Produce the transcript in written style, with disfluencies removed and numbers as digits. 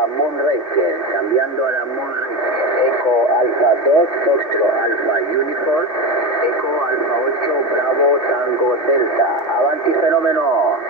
la Moonraker, cambiando a la Moonraker. Eco Alfa 2, Foxtro Alfa Uniform, Eco Alfa 8, Bravo Tango Delta. Avanti fenómeno.